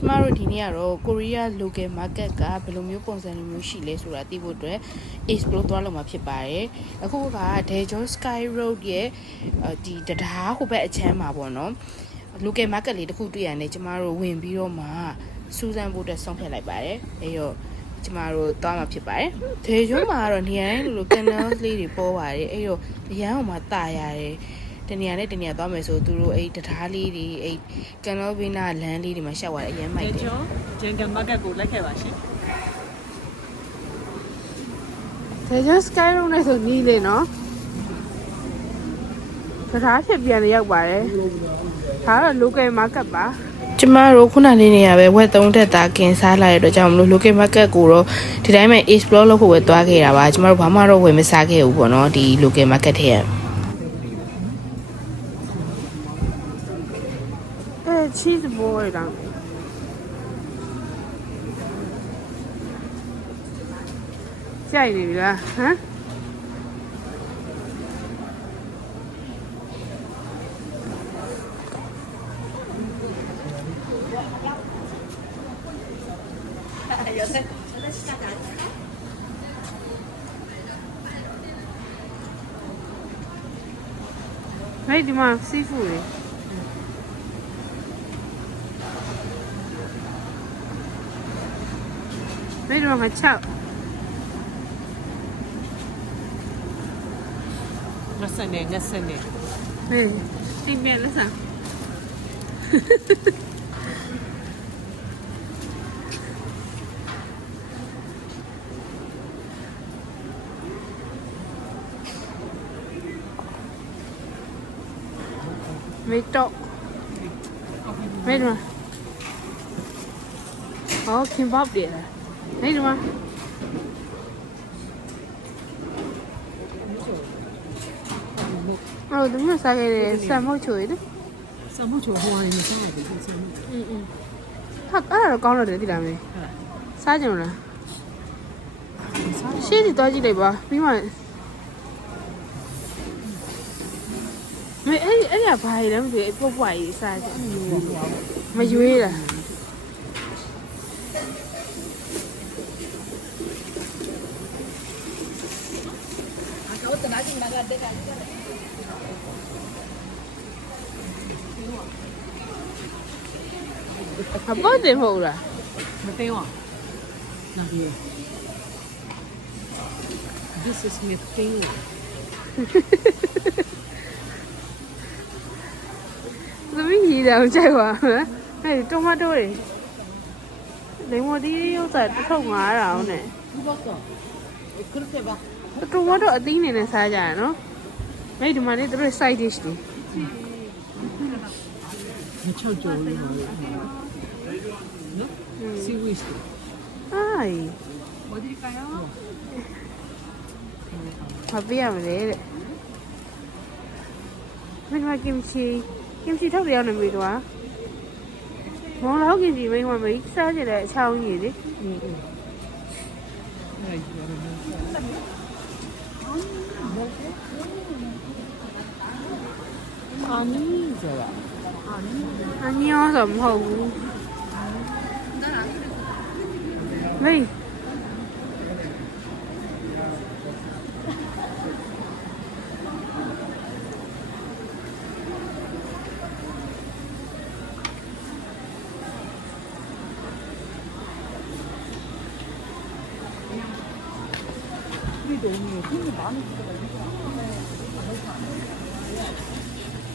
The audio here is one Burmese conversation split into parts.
ကျမတို့ဒီနေ့ကတော့ကိုရီးယား local market ကဘယ်လိုမျိုးပုံစံမျိုးရှိလဲဆိုတာသိဖို့အတွက် explore သွားလုပ်မှာဖြစ်ပါတယ်အခုက Daejeon Sky Road ရဲ့ဒီတရားဟိုဘက်အချမ်းမှာပေါ့နော် local market လေးတစ်ခုတွေ့ရတယ်ကျမတို့ဝင်ပြီးတော့မှစူးစမ်းဖို့အတွက်ဆုံးဖြတ်လိုက်ပါတယ်အဲ့တော့ကျမတို့သွားမှာဖြစ်ပါတယ်Daejeonမှာကတော့နေရာတိုင်းလို canal လေးတွေပေါ်ပါတယ်အဲ့တော့အရန်အောင်မှတာရတယ်တနေရာနဲ့တနေရာသွားမယ်ဆိုသူတို့အဲ့တရားလေးတွေအဲ့ကန်လောဘင်းနာလမ်းလေးတွေမှာရှောက်သွားတယ်အရင်မိုက်တယ်ဂျန်ကန်မားကတ်ကိုလိုက်ခဲ့ပါရှင်Daejeon Sky Road နဲ့ဆိုနီးလေနော်တရားဖြစ်ပြန်ရောက်ပါတယ်ဒါကတော့ local market ပါကျမတို့ခုနလေးနေရပဲဝက်3တက်သားกินစားလာတဲ့အတွက်ကြောင့်မလို့ local market ကိုတော့ဒီတိုင်းပဲ explore လုပ်ဖို့ပဲသွားခဲ့တာပါကျမတို့ဘာမှတော့ဝယ်မစားခဲ့ဘူးပေါ့နော်ဒီ local market ထဲကcheese ball တောင်ကြိုက်နေပြီလားဟမ်ဟဲ့ဒီမှာ seafood 没什么好吃。ငါစနေ哎，这边那啥。没到。没什么。哦，kimbap 的。没什么。哦，怎么啥个三毛球的？三毛球好啊，你上来就三毛。他俺那搞了的地方没？啥种了？写的多几类吧，比嘛。没哎呀，拍的没得不坏的啥子？没有了。啊，不对好了。没对哇？哪里 ？This is my thing. 怎么一点在玩？哎，种花豆嘞。你我的有在种花然后呢？种花豆一定能啥家喏？没得嘛，你都是 side dish 的。你炒酒了吗？seaweed。哎。好变不来了。没嘛kimchi thóc đeo này mày quá món lẩu kimchi mày mà mày sao vậy lại sao gì đấy 아니요 좀 mày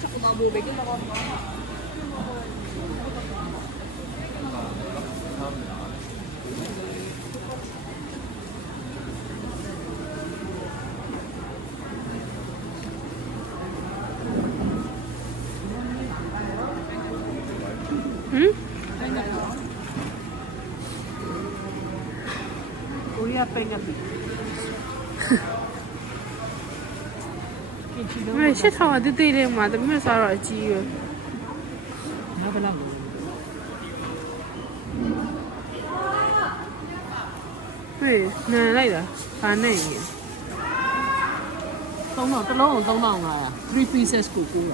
자꾸 나 뭐 먹이려고 하는 거야? 응? 우리 아빠가 왜 시타와 드들이 마 더 살아 지요 나발라 왜 나 라이다 반네 $3,000 3,000 3 pieces ကိုကို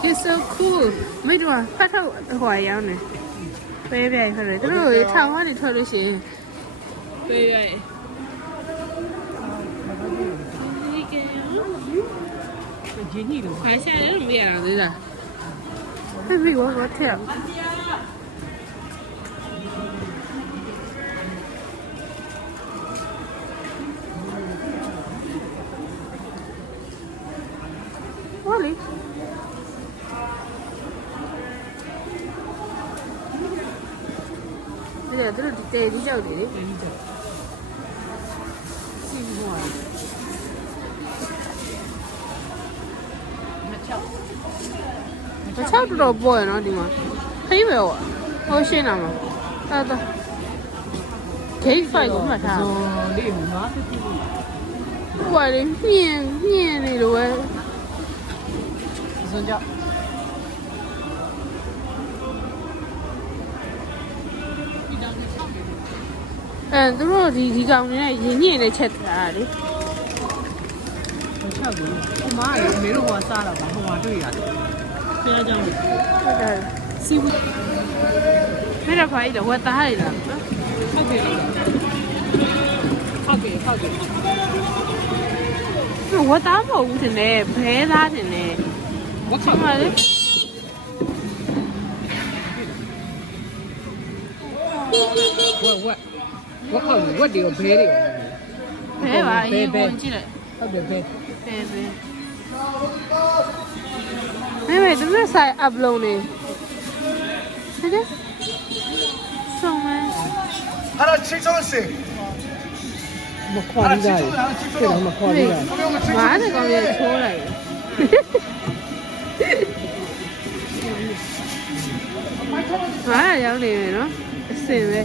ဟေး He's so cool မိတို့ဖတ်ထုတ်ဟိုရောင်းနေပေးပြိုင်ဖတ်တယ်သူတို့ထောင်ကနေထွက်လို့ရှိရင်ပေးပြိုင်ဒီကဲ ဂျင်းကြီးလို့ ခါရှာရလို့မရတော့သေးလားဟဲ့ဘီဝါဘာထဲဟောလေအဲ့ဒါတို့တဲဒီကြောက်တယ်လေ ဂျင်းကြီးတော့စီးပြီးတော့မချောက် မချောက်တော်ပေါ်ရနော်ဒီမှာဖိပဲဟောဟိုရှင်းတာမှာတာတာ gate fight ကိုမှတ်ထား ဇော်လေးငါးဖြစ်ပြီ ဟိုလေမြင်နေလို့ပဲ ဇွန်ကြောက် သူတို့ဒီကောင်နေနဲ့ရင်ညင်နဲ့ချက်ထားတာလေ မချောက်ဘူးဟိုမှာလေမေတို့ဟိုစားတော့ဗာဟိုမှာတွေ့ရတယ်ဖះကြောင့် ဟုတ်တယ် စီဝီ မင်းတို့ဖိုင်တော့ဝတ်သားရည်လား ဟုတ်ကဲ့ဝတ်သားမဟုတ်ဘူးတင်တယ်ဘဲသားတင်တယ် ဝတ် ချ ချောက် မလေ ဝတ်ခေါက်ဝတ်တွေကိုဘဲတွေ ဘဲပါအေးဝင်ကြည့်လိုက် ဟုတ်တယ်ဘဲ ဘဲသူတို့ဆိုင် upload နေဟုတ်တယ်ဆုံးမ 하나 7,000원씩. မခွာရကြရဖြစ်တော့မခွာရကြ မားတဲ့ကောင်လေးထိုးလိုက်မားရောက်နေပြီနော်အစင်ပဲ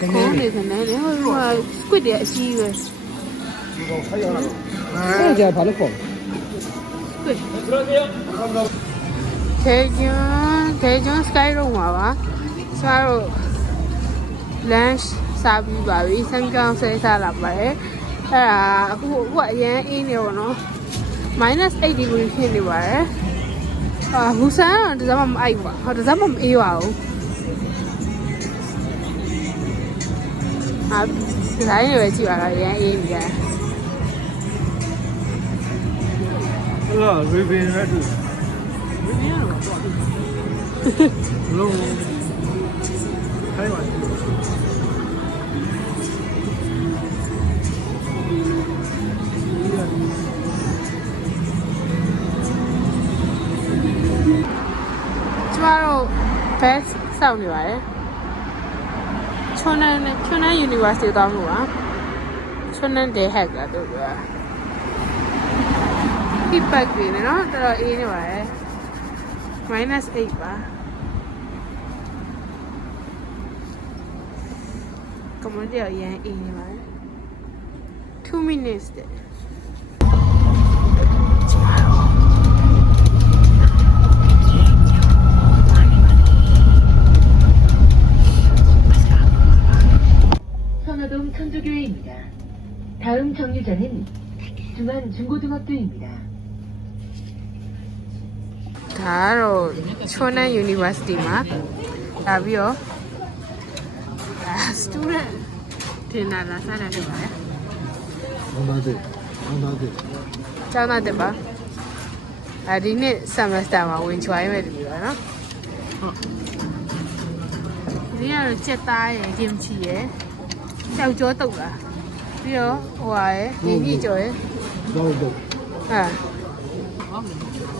ကောင်းနေတယ်နဲ့ဟိုကွစ်တဲ့အရှိပဲ အဲ့ကြာဘာလို့ခေါ် 대전 스카이로 와봐. 서로 런치 사비 바비 삼경세 살아봐요. 아, 그거 얘 이네요. -8 degree ဖြစ်နေပါတယ်။ဘူဆန်တော့ဒါမှမအိုက်ပါ။ဟောဒါမှမအေးပါဘူး။ဒီတိုင်းရွယ်ကြည့်ပါလားရန်အေးနေတယ် 헬라 리빈 레드. လုံးခိုင်းပါ ကျမတို့ best စောင့်နေပါတယ်ချွန်းနန်း University တောင်းလို့ပါချွန်းနန်း day hack ကတို့က feedback တွေနဲ့နော်တော်တော်အေးနေပါတယ် -8 ပါကမ္ဘာတည်းရန်အေးနေပါတယ်2 minutes တဲ့ 선화동 천주교회입니다. 다음 정류장은 중안 중고등학교입니다. ဒါကတော့ချွန်းနန်း University မှာလာပြီးတော့ student တင်လာစားတာဖြစ်ပါတယ် 안다들. ကျောင်းသားတက်ပါဒီနှစ် semester မှာဝင်ချွိုင်းမဲ့တူပါနော်ဒီကတော့ကြက်သားရယ်ကင်ချီရယ်ကြောက်ကြောတုတ်လားပြီးတော့ဟိုဟာရယ်ဒီညကျော်ရယ် 너도. ဟာ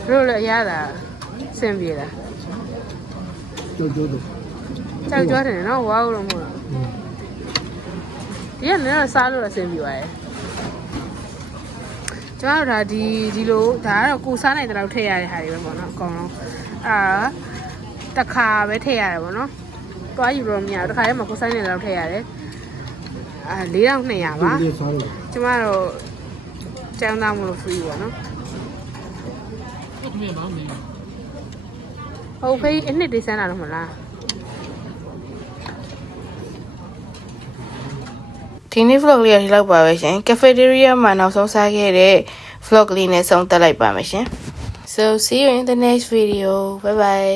တို့လည်းရတာစင်ပြေလား 저도. ကြောက်ကြောတယ်နော်ဝါဦးလို့မဟုတ်လားဒီကလည်းတော့စားလို့တော့စင်ပြေပါရဲ့ကျွန်တော်တို့ဒါဒီလိုဒါကတော့ကိုစားနိုင်တဲ့လောက်ထည့်ရတဲ့ဟာတွေပဲပေါ့နော်အကောင်လုံးတစ်ခါပဲထည့်ရတယ်ပေါ့နော်တွားယူလို့မရဘူးတစ်ခါတည်းမှာကိုစားနိုင်တဲ့လောက်ထည့်ရတယ်4200ပါ 이게 사로. ကျမတို့ကျန်းသားမလို့ free ပေါ့နော် ဟုတ်တယ်မောင်မေ ဟုတ်ဖေးအနှစ်တည်းဆန်းလာတော့မလားဒီနေ့ vlog လေးရဒီလောက်ပါပဲရှင် cafeteria မှာနောက်ဆုံးစားခဲ့တဲ့ vlog လေးနဲ့ဆုံးသက်လိုက်ပါမယ်ရှင် so see you in the next video bye bye